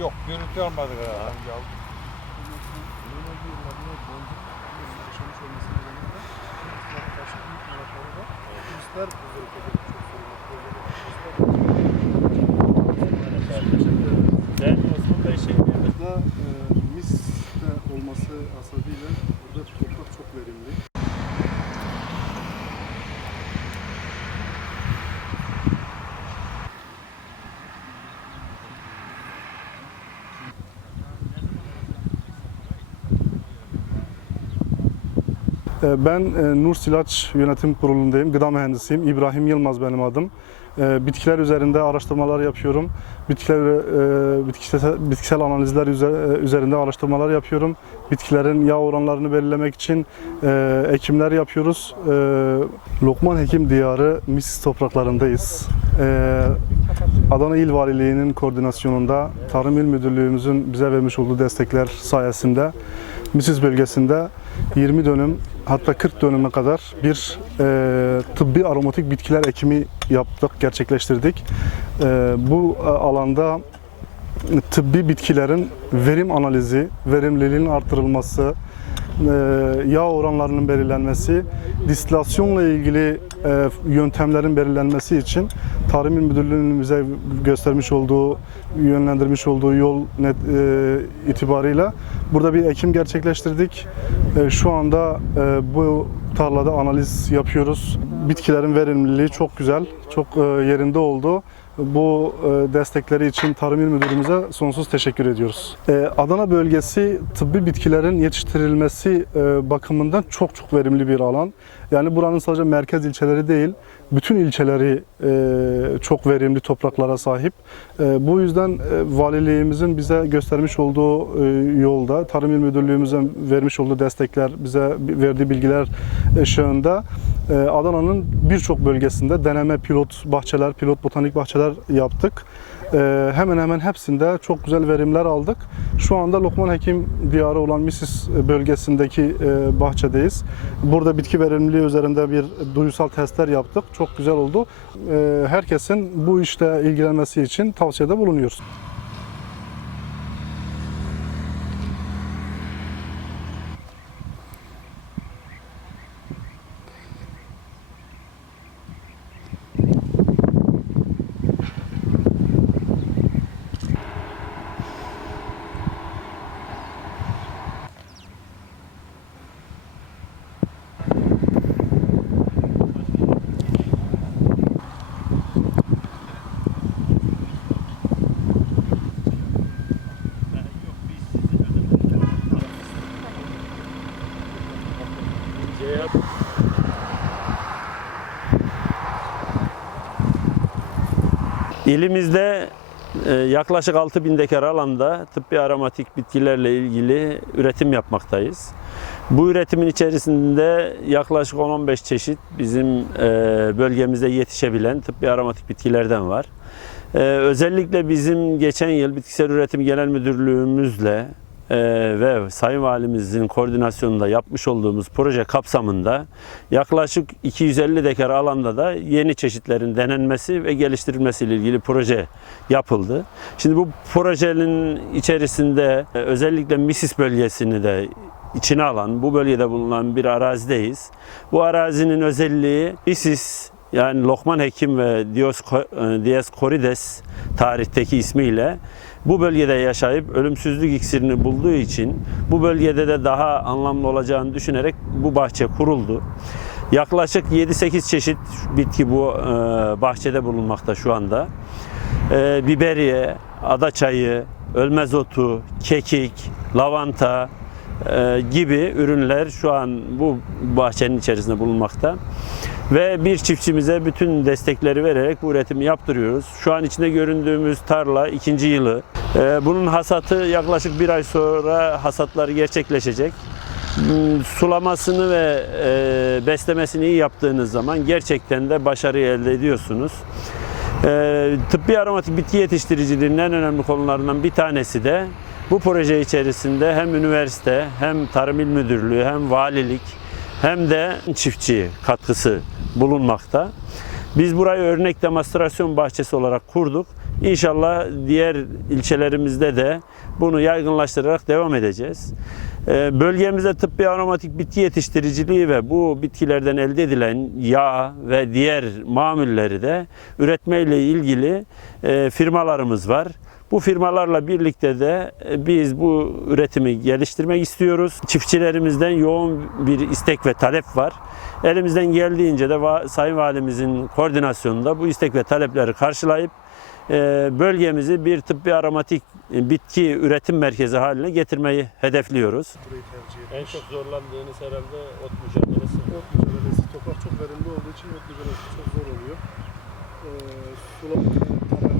Yok görüntü almadık herhalde. Turistler özellikle çok seviyor. Ben Osman Bey şey diyorum. Burada e, MIS'te olması hasebiyle burada toprak çok verimli. Ee, Ben e, Nur Silaç Yönetim Kurulu'ndayım. Gıda mühendisiyim. İbrahim Yılmaz benim adım. Ee, Bitkiler üzerinde araştırmalar yapıyorum. Bitkiler e, bitkisel, bitkisel analizler e, üzerinde araştırmalar yapıyorum. Bitkilerin yağ oranlarını belirlemek için ekimler yapıyoruz. Lokman Hekim Diyarı Misis topraklarındayız. Adana İl Valiliği'nin koordinasyonunda Tarım İl Müdürlüğümüzün bize vermiş olduğu destekler sayesinde Misis bölgesinde 20 dönüm hatta 40 dönüme kadar bir e, tıbbi aromatik bitkiler ekimi yaptık, gerçekleştirdik. E, bu e, alanda tıbbi bitkilerin verim analizi, verimliliğin artırılması, yağ oranlarının belirlenmesi, distilasyonla ilgili e, yöntemlerin belirlenmesi için Tarım İl Müdürlüğü'nün bize göstermiş olduğu, yönlendirmiş olduğu yol net e, itibarıyla burada bir ekim gerçekleştirdik. E, şu anda e, bu tarlada analiz yapıyoruz. Bitkilerin verimliliği çok güzel, çok e, yerinde oldu. Bu e, destekleri için Tarım İl Müdürümüze sonsuz teşekkür ediyoruz. E, Adana bölgesi tıbbi bitkilerin yetiştirilmesi e, bakımından çok çok verimli bir alan. Yani buranın sadece merkez ilçeleri değil, bütün ilçeleri çok verimli topraklara sahip. Bu yüzden valiliğimizin bize göstermiş olduğu yolda, Tarım İl Müdürlüğümüzün vermiş olduğu destekler, bize verdiği bilgiler ışığında Adana'nın birçok bölgesinde deneme pilot bahçeler, pilot botanik bahçeler yaptık. E, hemen hemen hepsinde çok güzel verimler aldık. Şu anda Lokman Hekim diyarı olan Misis bölgesindeki e, bahçedeyiz. Burada bitki verimliliği üzerinde bir duyusal testler yaptık. Çok güzel oldu. E, herkesin bu işte ilgilenmesi için tavsiyede bulunuyoruz. İlimizde e, yaklaşık 6000 dekar alanda tıbbi aromatik bitkilerle ilgili üretim yapmaktayız. Bu üretimin içerisinde yaklaşık 10-15 çeşit bizim e, bölgemizde yetişebilen tıbbi aromatik bitkilerden var. E, Özellikle bizim geçen yıl Bitkisel Üretim Genel Müdürlüğümüzle e, ve Sayın Valimizin koordinasyonunda yapmış olduğumuz proje kapsamında yaklaşık 250 dekar alanda da yeni çeşitlerin denenmesi ve geliştirilmesi ile ilgili proje yapıldı. Şimdi bu projenin içerisinde e, özellikle Misis bölgesini de içine alan, bu bölgede bulunan bir arazideyiz. Bu arazinin özelliği Misis yani Lokman Hekim ve Diosco- e, Dioscorides tarihteki ismiyle bu bölgede yaşayıp ölümsüzlük iksirini bulduğu için bu bölgede de daha anlamlı olacağını düşünerek bu bahçe kuruldu. Yaklaşık 7-8 çeşit bitki bu e, bahçede bulunmakta şu anda. E, biberiye, adaçayı, ölmez otu, kekik, lavanta e, gibi ürünler şu an bu bahçenin içerisinde bulunmakta. Ve bir çiftçimize bütün destekleri vererek bu üretimi yaptırıyoruz. Şu an içinde göründüğümüz tarla ikinci yılı. E, bunun hasatı yaklaşık bir ay sonra hasatları gerçekleşecek. Hmm, Sulamasını ve e, beslemesini iyi yaptığınız zaman gerçekten de başarı elde ediyorsunuz. Ee, tıbbi aromatik bitki yetiştiriciliğinin en önemli konularından bir tanesi de bu proje içerisinde hem üniversite hem Tarım İl Müdürlüğü hem valilik hem de çiftçi katkısı bulunmakta. Biz burayı örnek demonstrasyon bahçesi olarak kurduk. İnşallah diğer ilçelerimizde de bunu yaygınlaştırarak devam edeceğiz. Ee, Bölgemizde tıbbi aromatik bitki yetiştiriciliği ve bu bitkilerden elde edilen yağ ve diğer mamulleri de üretmeyle ilgili e, firmalarımız var. Bu firmalarla birlikte de e, biz bu üretimi geliştirmek istiyoruz. Çiftçilerimizden yoğun bir istek ve talep var. Elimizden geldiğince de Sayın Valimizin koordinasyonunda bu istek ve talepleri karşılayıp e, bölgemizi bir tıbbi aromatik e, bitki üretim merkezi haline getirmeyi hedefliyoruz. En çok zorlandığınız herhalde ot mücadelesi. Ot mücadelesi, toprak çok verimli olduğu için ot mücadelesi çok zor oluyor. Ee, sulama